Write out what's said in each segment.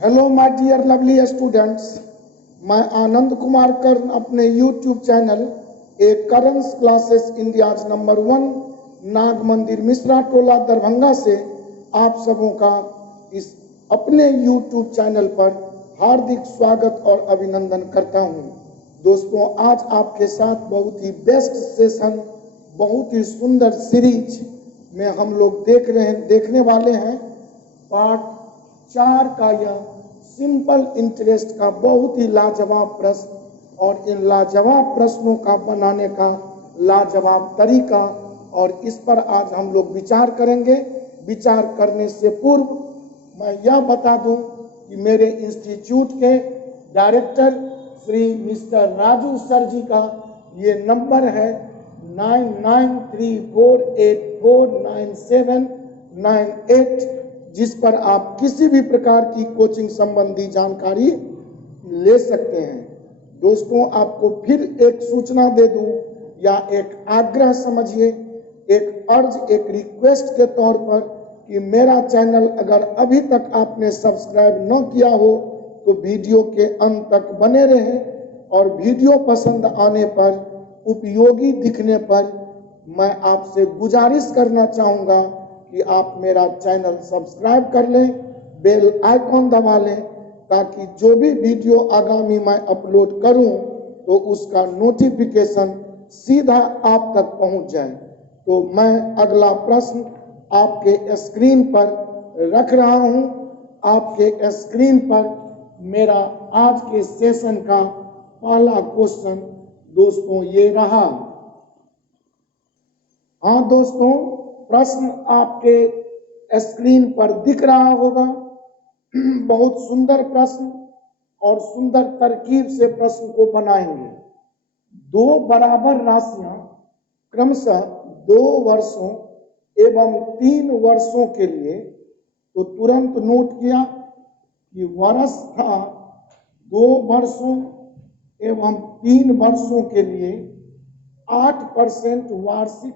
Hello my dear lovely students, मैं आनंद कुमार कर्ण अपने YouTube channel A Karan's classes India's number 1 Nag Mandir Mishra टोला दरभंगा से आप सबों का इस अपने यूट्यूब चैनल पर हार्दिक स्वागत और अभिनंदन करता हूं। दोस्तों, आज आपके साथ बहुत ही बेस्ट सेशन, बहुत ही सुंदर सीरीज में हम लोग देखने वाले हैं। पार्ट 4 का यह सिंपल इंटरेस्ट का बहुत ही लाजवाब प्रश्न और इन लाजवाब प्रश्नों का बनाने का लाजवाब तरीका, और इस पर आज हम लोग विचार करेंगे। विचार करने से पूर्व मैं यह बता दूं कि मेरे इंस्टीट्यूट के director Shri mister Raju sir ji का ये नंबर है 9934849798, जिस पर आप किसी भी प्रकार की कोचिंग संबंधी जानकारी ले सकते हैं। दोस्तों, आपको फिर एक सूचना दे दूं या एक आग्रह समझिए, एक अर्ज, एक रिक्वेस्ट के तौर पर कि मेरा चैनल अगर अभी तक आपने सब्सक्राइब न किया हो तो वीडियो के अंत तक बने रहें, और वीडियो पसंद आने पर, उपयोगी दिखने पर मैं आपसे गुजारिश करना चाहूँगा कि आप मेरा चैनल सब्सक्राइब कर लें, बेल आइकॉन दबा लें, ताकि जो भी वीडियो आगामी मैं अपलोड करूं तो उसका नोटिफिकेशन सीधा आप तक पहुंच जाए। तो मैं अगला प्रश्न आपके स्क्रीन पर रख रहा हूं। आपके स्क्रीन पर मेरा आज के सेशन का पहला क्वेश्चन दोस्तों ये रहा। हाँ दोस्तों, प्रश्न आपके स्क्रीन पर दिख रहा होगा। बहुत सुंदर प्रश्न और सुंदर तरकीब से प्रश्न को बनाएंगे। दो बराबर राशियां क्रमशः 2 वर्षों एवं 3 वर्षों के लिए, तो तुरंत नोट किया कि वर्ष था 2 वर्षों एवं 3 वर्षों के लिए 8% वार्षिक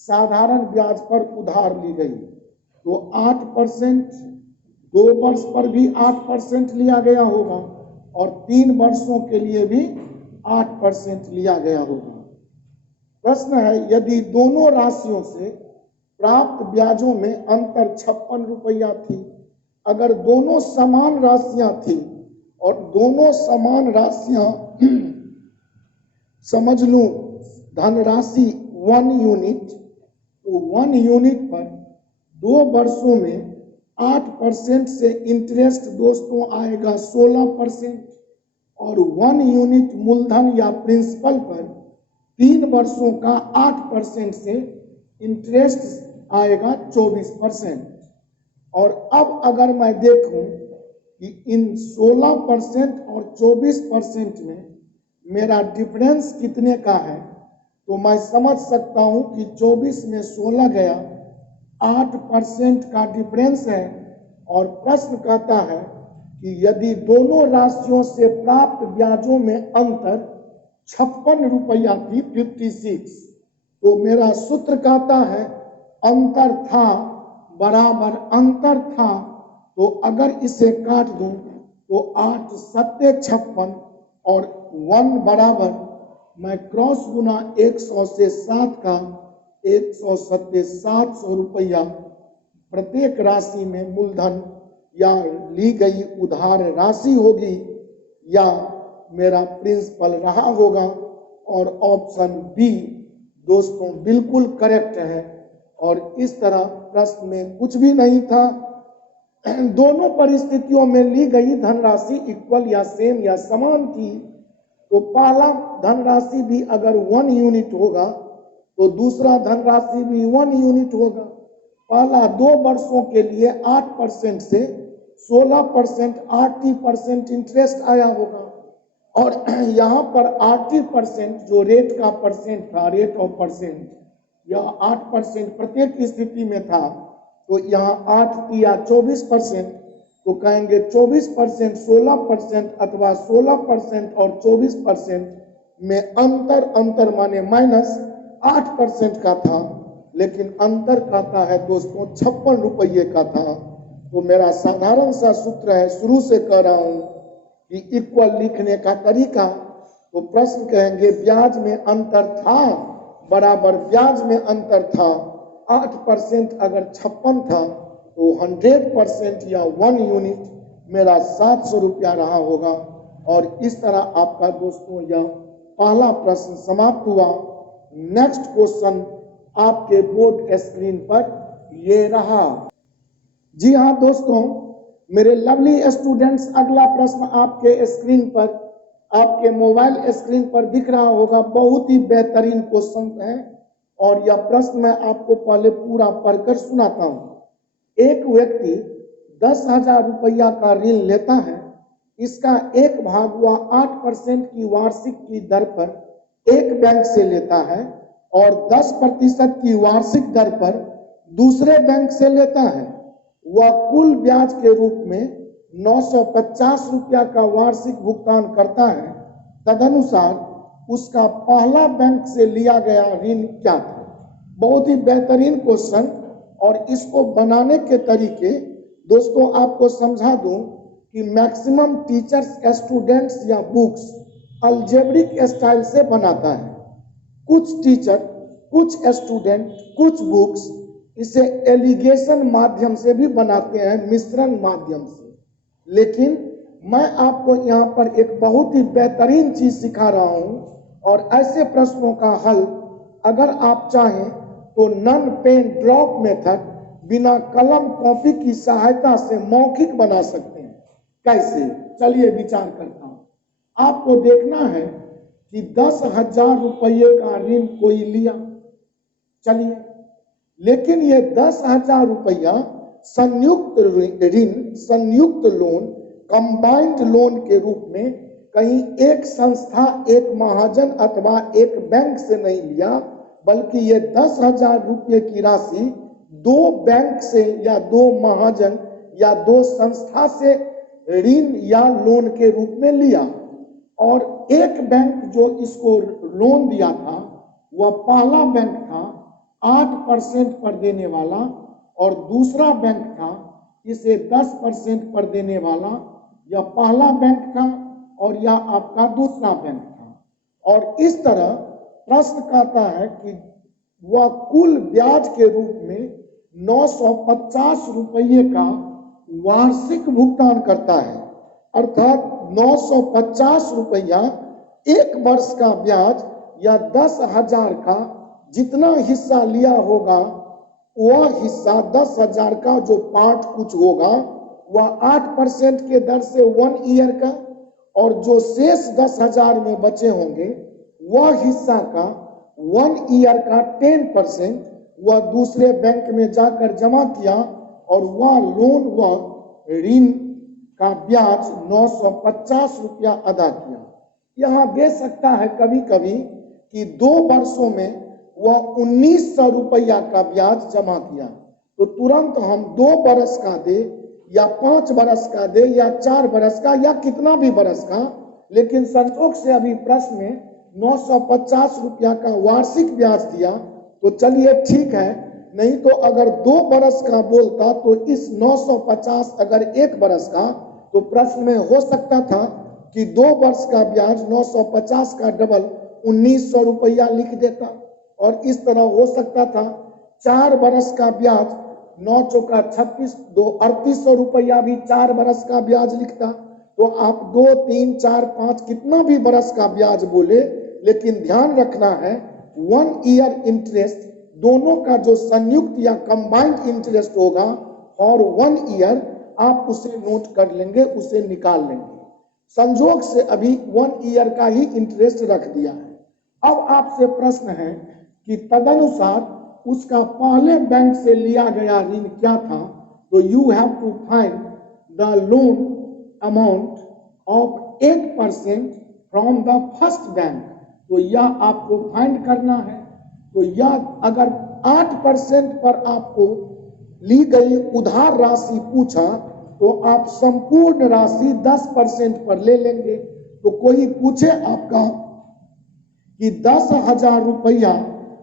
साधारण ब्याज पर उधार ली गई। तो 8%, 2 वर्ष पर भी 8% लिया गया होगा और 3 वर्षों के लिए भी 8% लिया गया होगा। प्रश्न है, यदि दोनों राशियों से प्राप्त ब्याजों में अंतर 56 रुपया थी, अगर दोनों समान राशियां थी और दोनों समान राशियां समझ लूं धनराशि 1 यूनिट, तो 1 यूनिट पर 2 वर्षों में 8% से इंटरेस्ट दोस्तों आएगा 16%, और 1 यूनिट मूलधन या प्रिंसिपल पर 3 वर्षों का 8% से इंटरेस्ट आएगा 24%। और अब अगर मैं देखूं कि इन 16% और 24% में मेरा डिफरेंस कितने का है, तो मैं समझ सकता हूं कि 24 में 16 गया, 8% का डिफरेंस है। और प्रश्न कहता है कि यदि दोनों राशियों से प्राप्त ब्याजों में अंतर 56 रुपया थी, 56, तो मेरा सूत्र कहता है अंतर था बराबर अंतर था। तो अगर इसे काट दूं तो 8 सत्ते 56 और 1 बराबर, मैं क्रॉस गुना 100 से 7 का 100 सत्ते 700 रुपया प्रत्येक राशि में मूलधन या ली गई उधार राशि होगी या मेरा प्रिंसिपल रहा होगा। और ऑप्शन बी दोस्तों बिल्कुल करेक्ट है। और इस तरह प्रश्न में कुछ भी नहीं था। दोनों परिस्थितियों में ली गई धनराशि इक्वल या सेम या समान थी। तो पहला धनराशि भी अगर 1 यूनिट होगा तो दूसरा धनराशि भी 1 यूनिट होगा। पहला 2 वर्षों के लिए 8% से 16% 80% इंटरेस्ट आया होगा, और यहाँ पर 80% जो रेट का परसेंट था, रेट ऑफ परसेंट, यह 8% प्रत्येक स्थिति में था। तो यहाँ 8 या 24%, तो कहेंगे 24%, 16% अथवा 16% और 24% में अंतर माने माइनस 8% का था, लेकिन अंतर कहता है दोस्तों 56 रुपये का था। तो मेरा साधारण सा सूत्र है, शुरू से कह रहा हूं कि इक्वल लिखने का तरीका, तो प्रश्न कहेंगे ब्याज में अंतर था बराबर ब्याज में अंतर था 8% अगर 56 था तो 100% या 1 यूनिट मेरा 700 रुपया रहा होगा। और इस तरह आपका दोस्तों यह पहला प्रश्न समाप्त हुआ। नेक्स्ट क्वेश्चन आपके बोर्ड स्क्रीन पर ये रहा। जी हाँ दोस्तों, मेरे लवली स्टूडेंट्स, अगला प्रश्न आपके स्क्रीन पर, आपके मोबाइल स्क्रीन पर दिख रहा होगा। बहुत ही बेहतरीन क्वेश्चन है और यह प्रश्न मैं आपको पहले पूरा पढ़कर सुनाता हूं। एक व्यक्ति 10,000 रुपया का ऋण लेता है। इसका एक भाग वह 8% की वार्षिक की दर पर एक बैंक से लेता है और 10% की वार्षिक दर पर दूसरे बैंक से लेता है। वह कुल ब्याज के रूप में 950 रुपया का वार्षिक भुगतान करता है। तदनुसार उसका पहला बैंक से लिया गया ऋण क्या था? बहुत ही बेहतरीन क्वेश्चन। और इसको बनाने के तरीके दोस्तों आपको समझा दूं कि मैक्सिमम टीचर्स स्टूडेंट्स या बुक्स अलजेब्रिक स्टाइल से बनाता है। कुछ टीचर, कुछ स्टूडेंट, कुछ बुक्स इसे एलिगेशन माध्यम से भी बनाते हैं, मिश्रण माध्यम से। लेकिन मैं आपको यहाँ पर एक बहुत ही बेहतरीन चीज सिखा रहा हूँ और ऐसे प्रश्नों का हल अगर आप चाहें तो नन पेन ड्रॉप मेथड, बिना कलम कॉपी की सहायता से मौखिक बना सकते हैं। कैसे? चलिए विचार करता हूं। आपको देखना है कि 10,000 रुपये का ऋण कोई लिया, चलिए, लेकिन ये 10,000 रुपया संयुक्त ऋण, संयुक्त लोन, कंबाइंड लोन के रूप में कहीं एक संस्था, एक महाजन अथवा एक बैंक से नहीं लिया, बल्कि ये 10,000 रुपये की राशि दो बैंक से या दो महाजन या दो संस्था से ऋण या लोन के रूप में लिया। और एक बैंक जो इसको लोन दिया था वह पहला बैंक था 8% पर देने वाला और दूसरा बैंक था इसे 10% पर देने वाला। यह पहला बैंक था और यह आपका दूसरा बैंक था। और इस तरह प्रश्न कहता है कि वह कुल ब्याज के रूप में 950 रुपये का वार्षिक भुगतान करता है। अर्थात 950 रुपया एक वर्ष का ब्याज या 10,000 का जितना हिस्सा लिया होगा वह हिस्सा 10,000 का जो पार्ट कुछ होगा वह 8% के दर से 1 ईयर का, और जो शेष 10,000 में बचे होंगे वह हिस्सा का 1 ईयर का 10% वह दूसरे बैंक में जाकर जमा किया और वह लोन, वह ऋण का ब्याज 950 रुपया अदा किया। यहाँ दे सकता है कभी कभी कि 2 वर्षों में वह 1,900 रुपया का ब्याज जमा किया, तो तुरंत हम 2 बरस का दे या 5 बरस का दे या 4 बरस का या कितना भी बरस का, लेकिन संयोग से अभी प्रश्न में 950 रुपया का वार्षिक ब्याज दिया तो चलिए ठीक है। नहीं तो अगर 2 बरस का बोलता तो इस 950 अगर 1 बरस का, तो प्रश्न में हो सकता था कि 2 वर्ष का ब्याज 950 का डबल 1,900 रुपया लिख देता, और इस तरह हो सकता था 4 बरस का ब्याज 9 चौका 36, 2 3,800 रुपया भी 4 बरस का ब्याज लिखता। तो आप 2, 3, 4, 5 कितना भी बरस का ब्याज बोले, लेकिन ध्यान रखना है 1 ईयर इंटरेस्ट दोनों का जो संयुक्त या कंबाइंड इंटरेस्ट होगा और 1 ईयर आप उसे नोट कर लेंगे, उसे निकाल लेंगे। संजोग से अभी 1 ईयर का ही इंटरेस्ट रख दिया है। अब आपसे प्रश्न है कि तदनुसार उसका पहले बैंक से लिया गया ऋण क्या था, तो you have to find the loan amount of 8% from the first bank. तो यह आपको फाइंड करना है। तो यह अगर 8% पर आपको ली गई उधार राशि पूछा तो आप संपूर्ण राशि 10% पर ले लेंगे। तो कोई पूछे आपका कि 10,000 रुपया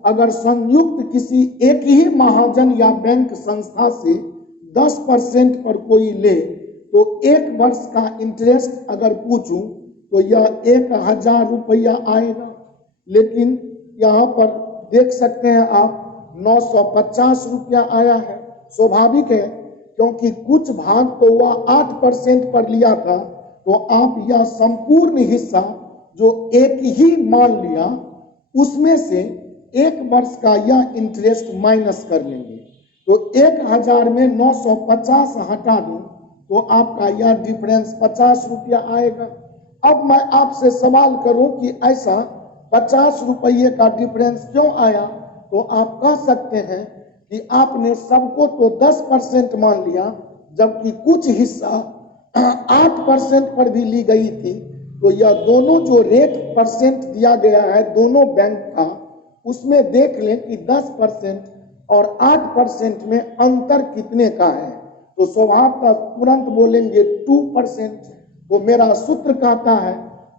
अगर संयुक्त किसी एक ही महाजन या बैंक संस्था से 10% पर कोई ले तो 1 वर्ष का इंटरेस्ट अगर पूछूं तो यह 1000 रुपया आएगा। लेकिन यहाँ पर देख सकते हैं आप 950 रुपया आया है। स्वाभाविक है, क्योंकि कुछ भाग तो वह 8% पर लिया था, तो आप यह संपूर्ण हिस्सा जो एक ही मान लिया उसमें से 1 वर्ष का यह इंटरेस्ट माइनस कर लेंगे। तो 1000 में 950 हटा दूं तो आपका यह डिफरेंस 50 रुपया आएगा। अब मैं आपसे सवाल करूं कि ऐसा 50 रुपये का डिफरेंस क्यों आया, तो आप कह सकते हैं कि आपने सबको तो 10% मान लिया, जबकि कुछ हिस्सा 8% पर भी ली गई थी। तो यह दोनों जो रेट परसेंट दिया गया है दोनों बैंक का, उसमें देख लें कि 10% और 8% में अंतर कितने का है। तो स्वभावतः तुरंत बोलेंगे 2%। तो मेरा सूत्र कहता है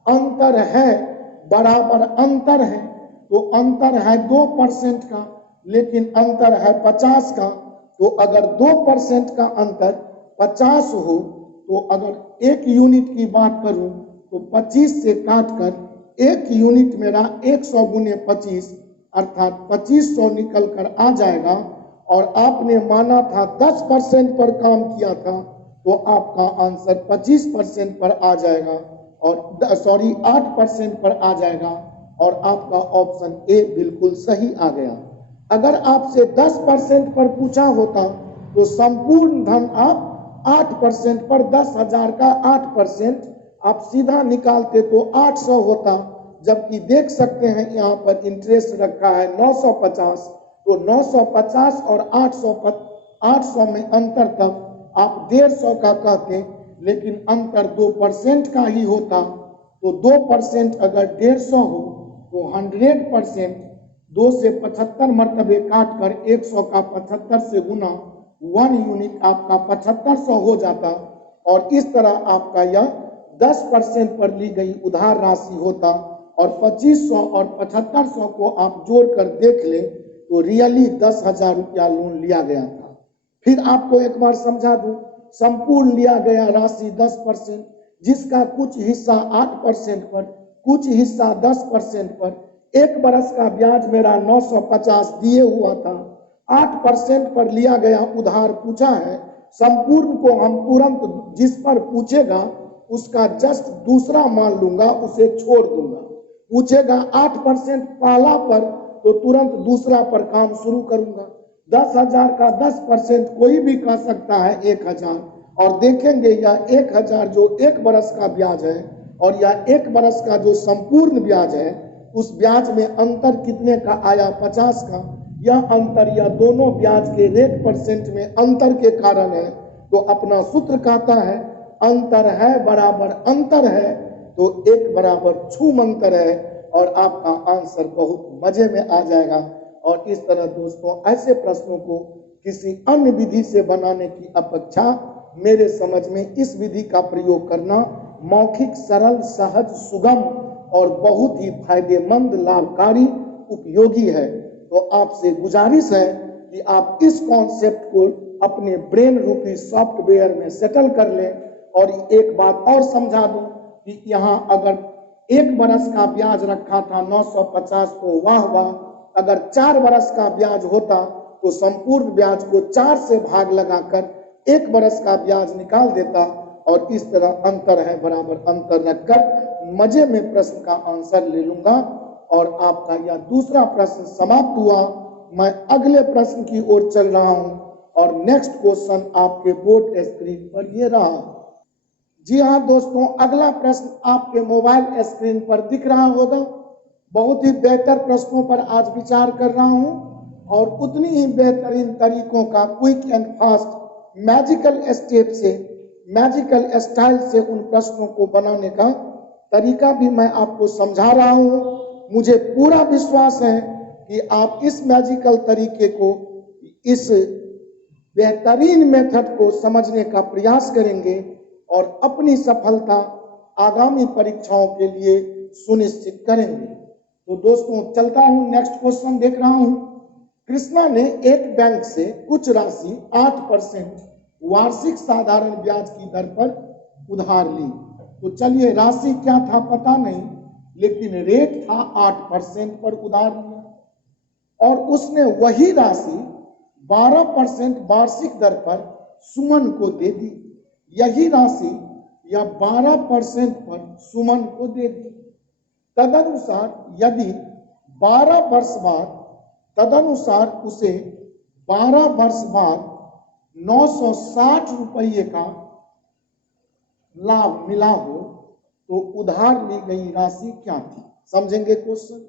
अंतर है बराबर अंतर है। तो अंतर है 2% का, लेकिन अंतर है 50 का। तो अगर 2% का अंतर 50 हो, तो अगर 1 यूनिट की बात करूं तो 25 से काटकर 1 यूनिट मेरा 100 गुने 25 अर्थात 2500 निकल कर आ जाएगा। और आपने माना था 10% पर काम किया था, तो आपका आंसर 25% पर आ जाएगा, और सॉरी 8% पर आ जाएगा, और आपका ऑप्शन ए बिल्कुल सही आ गया। अगर आपसे 10% पर पूछा होता तो संपूर्ण धन आप 8% पर 10,000 का 8% आप सीधा निकालते तो 800 होता। जबकि देख सकते हैं यहाँ पर इंटरेस्ट रखा है 950, तो 950 और 800 में अंतर तब आप 150 का कहते, लेकिन अंतर 2% का ही होता। तो 2% अगर 150 हो तो 100%, 2 से 75 मरतबे काट कर 100 का 75 से गुना 1 यूनिट आपका 7500 हो जाता। और इस तरह आपका यह 10% पर ली गई उधार राशि होता। और 2500 और 7500 को आप जोड़कर देख लें तो रियली 10,000 रुपया लोन लिया गया था। फिर आपको एक बार समझा दूं, संपूर्ण लिया गया राशि 10%, जिसका कुछ हिस्सा 8% पर, कुछ हिस्सा 10% पर। 1 बरस का ब्याज मेरा 950 दिए हुआ था, 8% पर लिया गया उधार पूछा है। संपूर्ण को हम तुरंत जिस पर पूछेगा उसका जस्ट दूसरा मान लूंगा, उसे छोड़ दूंगा। पूछेगा 8% पहला पर तो तुरंत दूसरा पर काम शुरू करूंगा। 10,000 का 10% कोई भी कह सकता है 1,000, और देखेंगे यह 1,000 जो 1 बरस का ब्याज है और यह 1 बरस का जो संपूर्ण ब्याज है, उस ब्याज में अंतर कितने का आया, 50 का। यह अंतर यह दोनों ब्याज के रेट परसेंट में अंतर के कारण है। तो अपना सूत्र कहता है अंतर है बराबर अंतर है, तो 1 बराबर छूम अंतर है, और आपका आंसर बहुत मजे में आ जाएगा। और इस तरह दोस्तों ऐसे प्रश्नों को किसी अन्य विधि से बनाने की अपेक्षा मेरे समझ में इस विधि का प्रयोग करना मौखिक, सरल, सहज, सुगम और बहुत ही फायदेमंद, लाभकारी, उपयोगी है। तो आपसे गुजारिश है कि आप इस कॉन्सेप्ट को अपने ब्रेन रूपी सॉफ्टवेयर में सेटल कर लें। और एक बात और समझा दूं कि यहाँ अगर 1 बरस का ब्याज रखा था 950, तो वाह वाह, अगर 4 बरस का ब्याज होता तो संपूर्ण ब्याज को 4 से भाग लगाकर 1 बरस का ब्याज निकाल देता। और इस तरह अंतर है बराबर अंतर रखकर मजे में प्रश्न का आंसर ले लूंगा। और आपका यह दूसरा प्रश्न समाप्त हुआ। मैं अगले प्रश्न की ओर चल रहा हूं, और नेक्स्ट क्वेश्चन आपके बोर्ड स्क्रीन पर ये रहा। जी हाँ दोस्तों, अगला प्रश्न आपके मोबाइल स्क्रीन पर दिख रहा होगा। बहुत ही बेहतर प्रश्नों पर आज विचार कर रहा हूं, और उतनी ही बेहतरीन तरीकों का quick and fast magical step से, मैजिकल स्टाइल से उन प्रश्नों को बनाने का तरीका भी मैं आपको समझा रहा हूं। मुझे पूरा विश्वास है कि आप इस मैजिकल तरीके को, इस बेहतरीन मेथड को समझने का प्रयास करेंगे और अपनी सफलता आगामी परीक्षाओं के लिए सुनिश्चित करेंगे। तो दोस्तों चलता हूं, नेक्स्ट क्वेश्चन देख रहा हूं। कृष्णा ने एक बैंक से कुछ राशि 8% वार्षिक साधारण ब्याज की दर पर उधार ली। तो चलिए, राशि क्या था पता नहीं, लेकिन रेट था 8% पर उधार लिया और उसने वही राशि 12% वार्षिक दर पर सुमन को दे दी। यही राशि या 12% पर सुमन को दे दी। तदनुसार यदि 12 वर्ष बाद तदनुसार उसे 12 वर्ष बाद 960 रुपये का लाभ मिला हो तो उधार ली गई राशि क्या थी? समझेंगे क्वेश्चन।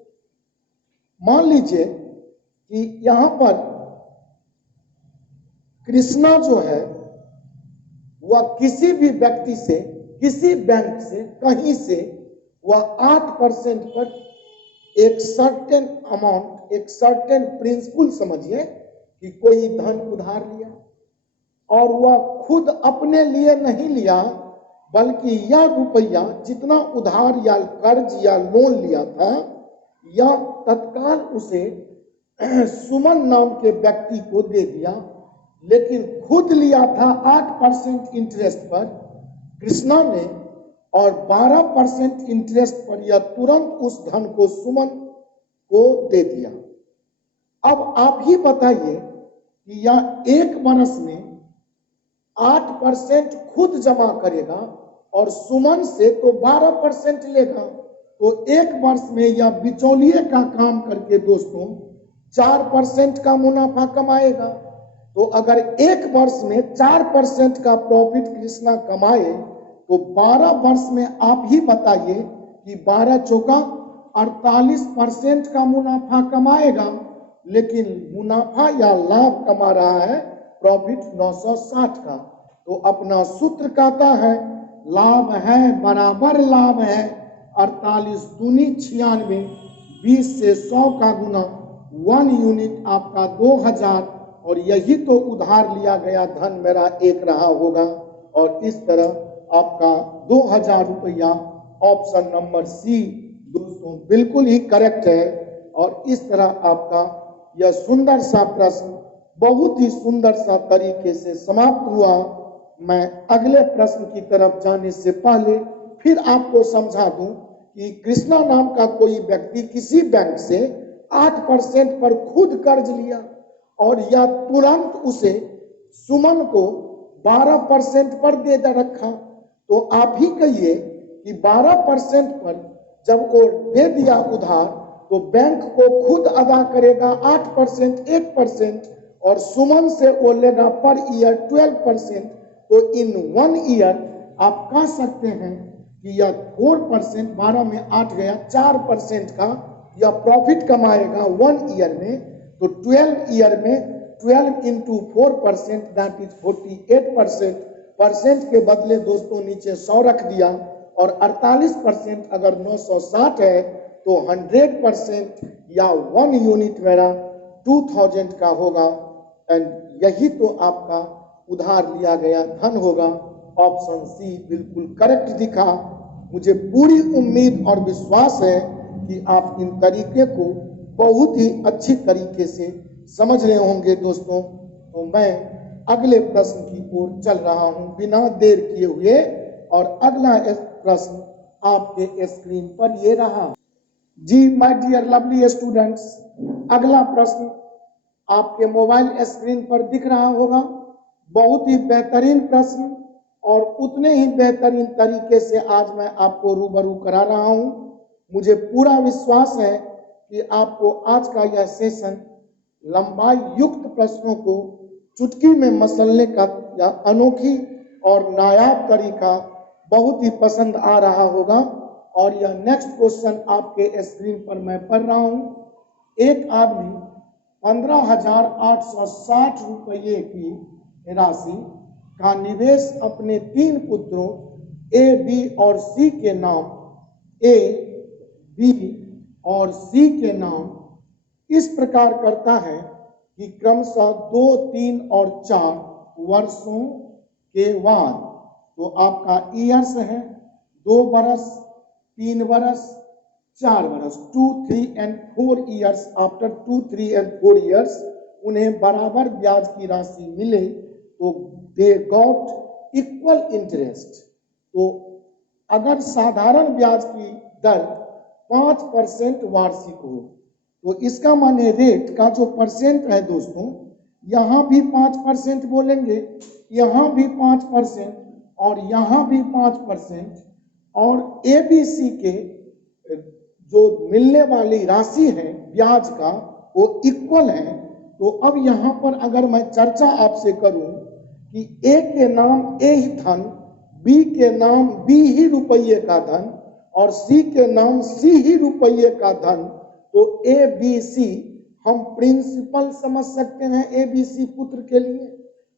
मान लीजिए कि यहां पर कृष्णा जो है वह किसी भी व्यक्ति से, किसी बैंक से, कहीं से वह 8% पर एक सर्टेन अमाउंट, एक सर्टेन प्रिंसिपल समझिए कि कोई धन उधार लिया और वह खुद अपने लिए नहीं लिया, बल्कि यह रुपया जितना उधार या कर्ज या लोन लिया था यह तत्काल उसे सुमन नाम के व्यक्ति को दे दिया, लेकिन खुद लिया था 8% इंटरेस्ट पर कृष्णा ने और 12% इंटरेस्ट पर यह तुरंत उस धन को सुमन को दे दिया। अब आप ही बताइए कि यह एक वर्ष में 8% खुद जमा करेगा और सुमन से तो 12% लेगा, तो एक वर्ष में यह बिचौलिए का काम करके दोस्तों 4% का मुनाफा कमाएगा। तो अगर एक वर्ष में 4% का प्रॉफिट कृष्णा कमाए तो 12 वर्ष में आप ही बताइए कि 12 चौका 48% का मुनाफा कमाएगा, लेकिन मुनाफा या लाभ कमा रहा है प्रॉफिट 960 का। तो अपना सूत्र कहता है लाभ है बराबर लाभ है 48 दूनी 96, 20 से 100 का गुना 1 यूनिट आपका 2000, और यही तो उधार लिया गया धन मेरा एक रहा होगा। और इस तरह आपका 2000 रुपया ऑप्शन नंबर सी दोस्तों बिल्कुल ही करेक्ट है। और इस तरह आपका यह सुंदर सा प्रश्न बहुत ही सुंदर सा तरीके से समाप्त हुआ। मैं अगले प्रश्न की तरफ जाने से पहले फिर आपको समझा दूं कि कृष्णा नाम का कोई व्यक्ति किसी बैंक से 8% पर खुद कर्ज लिया और यह तुरंत उसे सुमन को 12% पर दे रखा। तो आप ही कहिए कि 12% पर जब वो दे दिया उधार तो बैंक को खुद अदा करेगा 8%, 1%, और सुमन से वो लेगा पर ईयर 12%। तो इन 1 ईयर आप कह सकते हैं कि यह 4%, 12 में 8 गया, 4% का यह प्रॉफिट कमाएगा 1 ईयर में। तो 12 ईयर में 12 इंटू 4% दैट इज 48%। परसेंट के बदले दोस्तों नीचे 100 रख दिया और 48% अगर 960 है तो 100% या 1 यूनिट मेरा 2000 का होगा। एंड यही तो आपका उधार लिया गया धन होगा। ऑप्शन सी बिल्कुल करेक्ट दिखा। मुझे पूरी उम्मीद और विश्वास है कि आप इन तरीके को बहुत ही अच्छी तरीके से समझ रहे होंगे दोस्तों। तो मैं अगले प्रश्न की ओर चल रहा हूं बिना देर किए हुए, और अगला प्रश्न आपके स्क्रीन पर ये रहा। जी माय डियर लवली स्टूडेंट्स, अगला प्रश्न आपके मोबाइल स्क्रीन पर दिख रहा होगा। बहुत ही बेहतरीन प्रश्न और उतने ही बेहतरीन तरीके से आज मैं आपको रूबरू करा रहा हूं। मुझे पूरा विश्वास है कि आपको आज का यह सेशन लंबाई युक्त प्रश्नों को चुटकी में मसलने का यह अनोखी और नायाब तरीका बहुत ही पसंद आ रहा होगा। और यह नेक्स्ट क्वेश्चन आपके स्क्रीन पर मैं पढ़ रहा हूं। एक आदमी 15,860 रुपये की राशि का निवेश अपने 3 पुत्रों ए, बी और सी के नाम, ए, बी और सी के नाम इस प्रकार करता है कि क्रमशः 2, 3 और 4 वर्षों के बाद, तो आपका ईयर्स है 2 बरस, 3 बरस, 4 बरस, 2, 3 and 4 years, after 2, 3 and 4 years उन्हें बराबर ब्याज की राशि मिले तो दे गॉट इक्वल इंटरेस्ट। तो अगर साधारण ब्याज की दर 5% वार्षिक हो तो इसका माने रेट का जो परसेंट है दोस्तों, यहाँ भी 5% बोलेंगे, यहाँ भी 5% और यहाँ भी 5%, और एबीसी के जो मिलने वाली राशि है ब्याज का वो इक्वल है। तो अब यहाँ पर अगर मैं चर्चा आपसे करूं कि ए के नाम ए ही धन, बी के नाम बी ही रुपये का धन और सी के नाम सी ही रुपये का धन, तो ए बी सी हम प्रिंसिपल समझ सकते हैं ए बी सी पुत्र के लिए।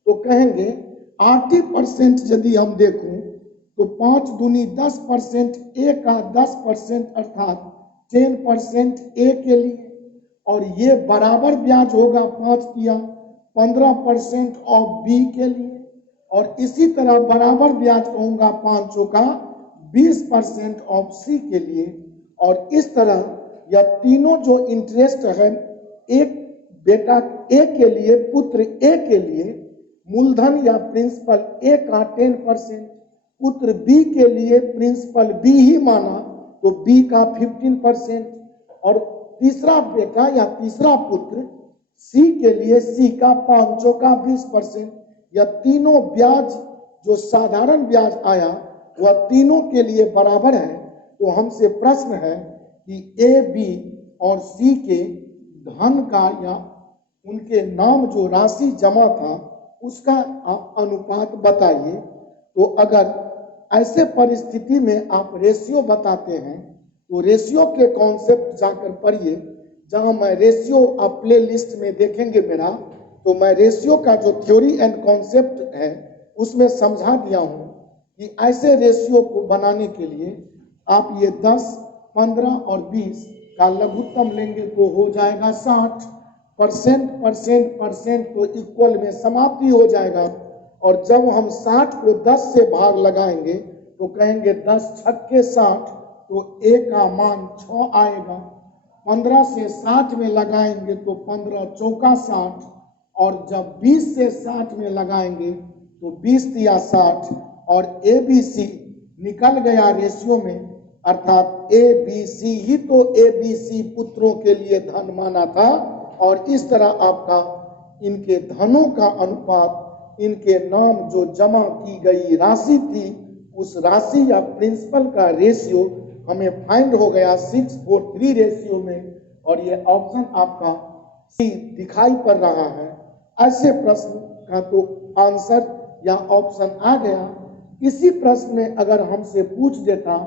तो कहेंगे 80% यदि हम देखूं तो 5 दूनी 10%, ए का 10% अर्थात 10% ए के लिए, और ये बराबर ब्याज होगा 5 दिया 15% ऑफ बी के लिए, और इसी तरह बराबर ब्याज कहूंगा 5 का 20% ऑफ सी के लिए। और इस तरह यह तीनों जो इंटरेस्ट है, एक बेटा ए के लिए, पुत्र ए के लिए मूलधन या प्रिंसिपल ए का 10%, पुत्र बी के लिए प्रिंसिपल बी ही माना तो बी का 15%, और तीसरा बेटा या तीसरा पुत्र सी के लिए सी का 5 का 20%। यह तीनों ब्याज जो साधारण ब्याज आया वह तीनों के लिए बराबर है। तो हमसे प्रश्न है कि ए बी और सी के धन का या उनके नाम जो राशि जमा था उसका अनुपात बताइए। तो अगर ऐसे परिस्थिति में आप रेशियो बताते हैं तो रेशियो के कॉन्सेप्ट जाकर पढ़िए, जहां मैं रेशियो आप प्ले लिस्ट में देखेंगे मेरा, तो मैं रेशियो का जो थ्योरी एंड कॉन्सेप्ट है उसमें समझा दिया हूं कि ऐसे रेशियो को बनाने के लिए आप ये 10, 15 और 20 का लघुत्तम लेंगे तो हो जाएगा 60%, तो इक्वल में समाप्ति हो जाएगा। और जब हम 60 को 10 से भाग लगाएंगे तो कहेंगे 10 छक्के 60, तो ए का मान 6 आएगा। 15 से 60 में लगाएंगे तो 15 चौका 60, और जब 20 से 60 में लगाएंगे तो 20 दिया 60, और ए बी सी निकल गया रेशियो में, अर्थात ए बी सी ही तो ए बी सी पुत्रों के लिए धन माना था। और इस तरह आपका इनके धनों का अनुपात, इनके नाम जो जमा की गई राशि थी उस राशि या प्रिंसिपल का रेशियो हमें फाइंड हो गया 6:3 रेशियो में, और ये ऑप्शन आपका सी दिखाई पड़ रहा है। ऐसे प्रश्न का तो आंसर या ऑप्शन आ गया। इसी प्रश्न में अगर हमसे पूछ देता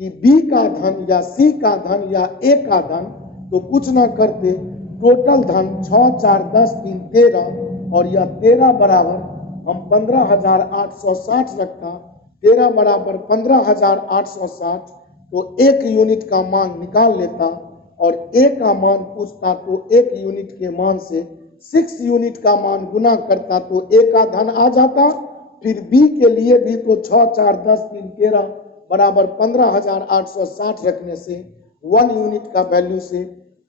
कि बी का धन या सी का धन या ए का धन, तो कुछ ना करते, टोटल धन 6, 4, 10, 3, 13, और यह 13 बराबर हम 15,860 रखता, 13 बराबर 15,860, तो 1 यूनिट का मान निकाल लेता, और ए का मान पूछता तो 1 यूनिट के मान से 6 यूनिट का मान गुना करता तो ए का धन आ जाता। फिर बी के लिए भी तो 6, 4, 10, 3, 13 बराबर 15,860 रखने से 1 यूनिट का वैल्यू से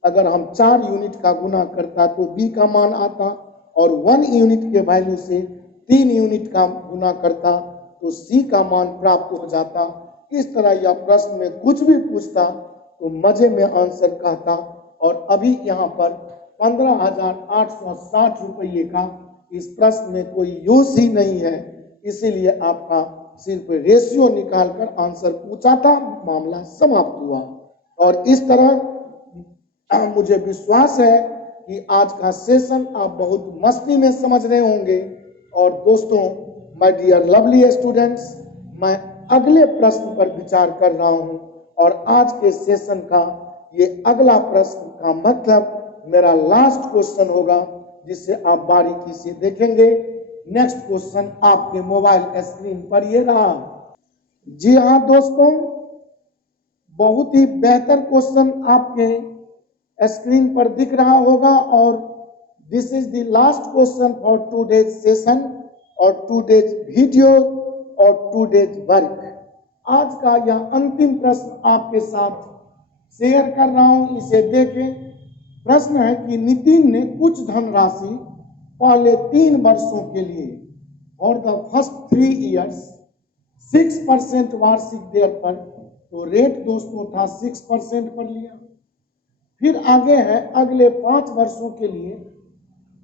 अगर हम 4 यूनिट का गुना करता तो बी का मान आता, और 1 यूनिट के वैल्यू से 3 यूनिट का गुना करता तो सी का मान प्राप्त हो जाता। इस तरह यह प्रश्न में कुछ भी पूछता तो मजे में आंसर कहता, और अभी यहाँ पर 15,860 रुपये का इस प्रश्न में कोई यूज ही नहीं है, इसीलिए आपका सिर्फ रेशियो निकालकर आंसर पूछा था, मामला समाप्त हुआ। और इस तरह मुझे विश्वास है कि आज का सेशन आप बहुत मस्ती में समझ रहे होंगे। और दोस्तों, माय डियर लवली स्टूडेंट्स, मैं अगले प्रश्न पर विचार कर रहा हूं, और आज के सेशन का ये अगला प्रश्न का मतलब मेरा लास्ट क्वेश्चन होगा, जिसे आप बारीकी से देखेंगे। नेक्स्ट क्वेश्चन आपके मोबाइल स्क्रीन पर ये रहा। जी हाँ दोस्तों, बहुत ही बेहतर क्वेश्चन आपके स्क्रीन पर दिख रहा होगा, और this is the last question for today's session और टुडेज वीडियो और टुडेज वर्क। आज का यह अंतिम प्रश्न आपके साथ शेयर कर रहा हूं, इसे देखें। प्रश्न है कि नितिन ने कुछ धनराशि पहले 3 वर्षों के लिए फॉर द फर्स्ट 3 years 6% वार्षिक दर पर, तो रेट दोस्तों था 6% पर लिया। फिर आगे है अगले 5 वर्षों के लिए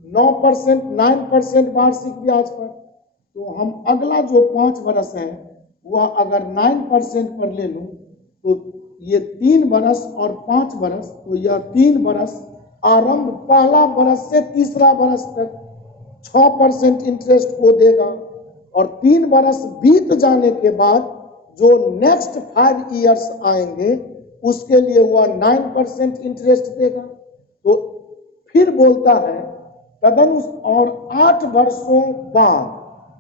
9% वार्षिक ब्याज पर। तो हम अगला जो 5 वर्ष है वह अगर 9% पर ले लूं तो ये 3 वर्ष और 5 वर्ष, तो यह 3 वर्ष आरंभ पहला वर्ष से तीसरा वर्ष तक 6% इंटरेस्ट को देगा, और 3 वर्ष बीत जाने के बाद जो नेक्स्ट 5 years आएंगे उसके लिए वह 9% इंटरेस्ट देगा। तो फिर बोलता है और 8 वर्षों बाद,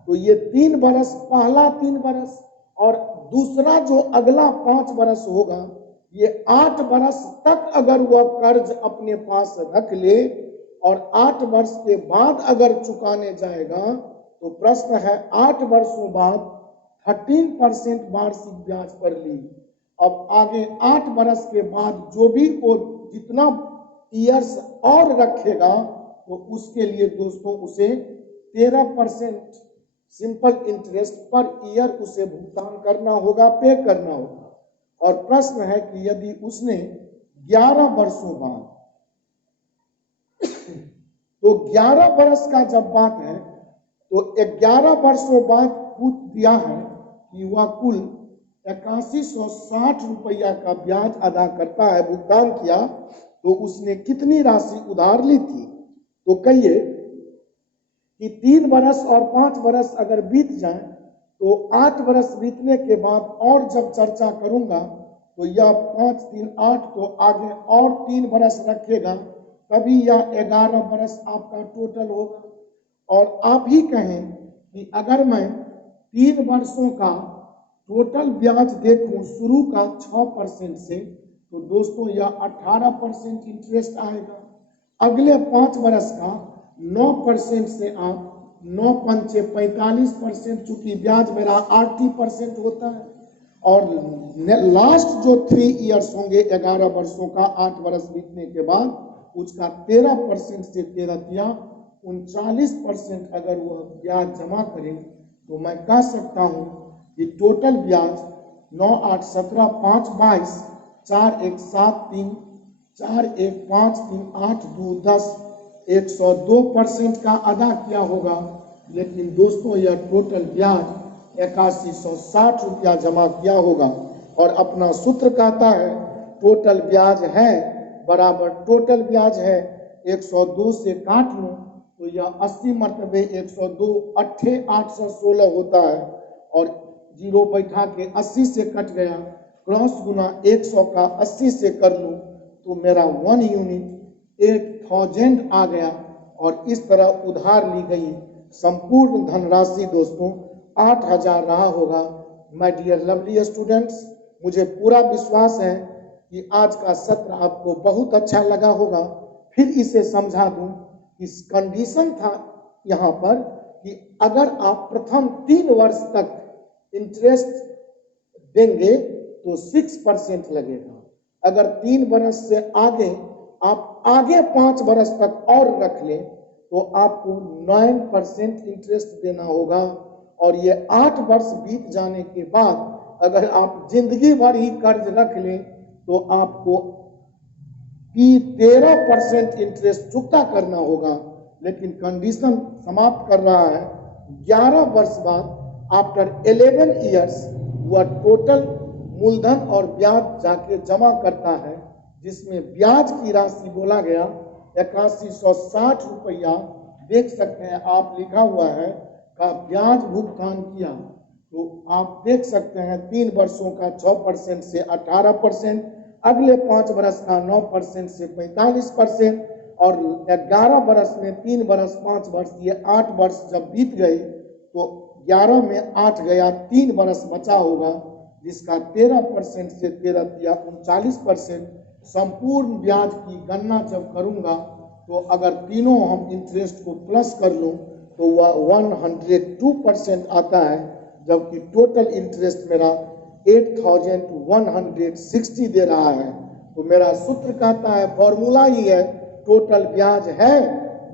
तो ये 3 वर्ष पहला 3 वर्ष और दूसरा जो अगला 5 वर्ष होगा, ये 8 वर्ष तक अगर वह कर्ज अपने पास रख ले और 8 वर्ष के बाद अगर चुकाने जाएगा, तो प्रश्न है 8 वर्षों बाद 13% वार्षिक ब्याज पर ली। अब आगे 8 वर्ष के बाद जो भी वो जितना ईयर्स और रखेगा, तो उसके लिए दोस्तों उसे 13% सिंपल इंटरेस्ट पर ईयर उसे भुगतान करना होगा, पे करना होगा। और प्रश्न है कि यदि उसने 11 वर्षों बाद, तो 11 वर्ष का जब बात है तो 11 वर्षों बाद पूछ दिया है कि वह कुल 8160 रुपया का ब्याज अदा करता है, भुगतान किया, तो उसने कितनी राशि उधार ली थी। तो कहिए कि 3 वर्ष और 5 वर्ष अगर बीत जाए तो 8 वर्ष बीतने के बाद और जब चर्चा करूंगा तो यह 5 3 8, तो आगे और 3 वर्ष रखेगा, तभी यह 11 वर्ष आपका टोटल होगा। और आप ही कहें कि अगर मैं 3 वर्षों का टोटल ब्याज देखूं शुरू का 6% से, तो दोस्तों यह 18% इंटरेस्ट आएगा। अगले 5 वर्ष का 9% से आप 9 पंचे 45%, चूंकि ब्याज मेरा 80% होता है, और लास्ट जो 3 years होंगे 11 वर्षों का 8 वर्ष बीतने के बाद, उसका 13% से 13 39% अगर वह ब्याज जमा करें, तो मैं कह सकता हूं कि टोटल ब्याज 9 8 17 5 22 4 1 7 3 4 1 5 3 8 2 10 102% का अदा किया होगा। लेकिन दोस्तों यह टोटल ब्याज 8160 रुपया जमा किया होगा। और अपना सूत्र कहता है टोटल ब्याज है बराबर टोटल ब्याज है 102 से काट लो, तो यह 80 मरतबे 102 816 होता है, और जीरो बैठा के 80 से कट गया, क्रॉस गुना 100 का 80 से कर लूं तो मेरा 1 यूनिट 8000 आ गया। और इस तरह उधार ली गई संपूर्ण धनराशि दोस्तों 8000 रहा होगा। माय डियर लवली स्टूडेंट्स, मुझे पूरा विश्वास है कि आज का सत्र आपको बहुत अच्छा लगा होगा। फिर इसे समझा दूं, इस कंडीशन था यहाँ पर कि अगर आप प्रथम 3 वर्ष तक इंटरेस्ट देंगे तो 6% लगेगा। अगर 3 वर्ष से आगे आप आगे 5 वर्ष तक और रख लें तो आपको 9% इंटरेस्ट देना होगा। और ये 8 वर्ष बीत जाने के बाद अगर आप जिंदगी भर ही कर्ज रख लें तो आपको 13% इंटरेस्ट चुकता करना होगा। लेकिन कंडीशन समाप्त कर रहा है 11 वर्ष बाद आफ्टर 11 years वह टोटल मूलधन और ब्याज जाके जमा करता है, जिसमें ब्याज की राशि बोला गया 8160 रुपया। देख सकते हैं आप लिखा हुआ है का ब्याज भुगतान किया, तो आप देख सकते हैं 3 वर्षों का 6% से 18%, अगले 5 वर्ष का 9% से 45%, और 11 वर्ष में 3 वर्ष 5 वर्ष ये 8 वर्ष जब बीत गए तो 11 में 8 गया, 3 वर्ष बचा होगा, जिसका 13% से 13 39%। संपूर्ण ब्याज की गणना जब करूंगा तो अगर तीनों हम इंटरेस्ट को प्लस कर लूं तो वह 102% आता है, जबकि टोटल इंटरेस्ट मेरा 8160 दे रहा है। तो मेरा सूत्र कहता है, फॉर्मूला ही है, टोटल ब्याज है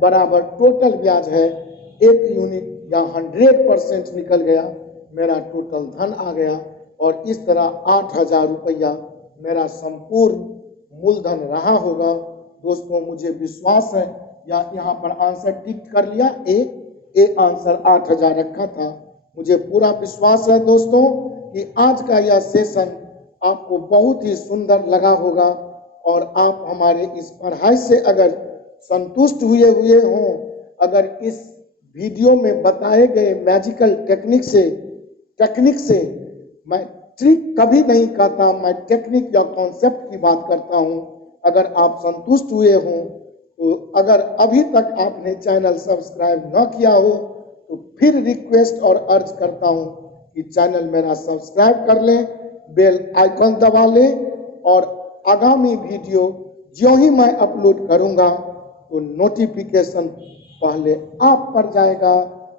बराबर टोटल ब्याज है 1 यूनिट या 100% निकल गया, मेरा टोटल धन आ गया और इस तरह 8,000 रुपया मेरा संपूर्ण मूलधन रहा होगा। दोस्तों मुझे विश्वास है, या यहाँ पर आंसर टिक कर लिया, ए आंसर 8,000 रखा था। मुझे पूरा विश्वास है दोस्तों कि आज का यह सेशन आपको बहुत ही सुंदर लगा होगा और आप हमारे इस पढ़ाई से अगर संतुष्ट हुए हों, अगर इस वीडियो में बताए गए मैजिकल टेक्निक से मैं ट्रिक कभी नहीं कहता, मैं टेक्निक या कॉन्सेप्ट की बात करता हूं। अगर आप संतुष्ट हुए हों, तो अगर अभी तक आपने चैनल सब्सक्राइब न किया हो तो फिर रिक्वेस्ट और अर्ज करता हूं कि चैनल मेरा सब्सक्राइब कर लें, बेल आइकन दबा लें और आगामी वीडियो जो ही मैं अपलोड करूंगा तो नोटिफिकेशन पहले आप पर जाएगा।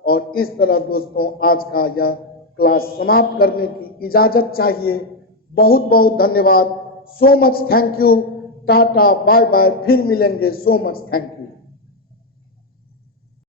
और इस तरह दोस्तों आज का यह क्लास समाप्त करने की इजाजत चाहिए। बहुत बहुत धन्यवाद, so much thank you, tata bye bye, फिर मिलेंगे, सो मच थैंक यू।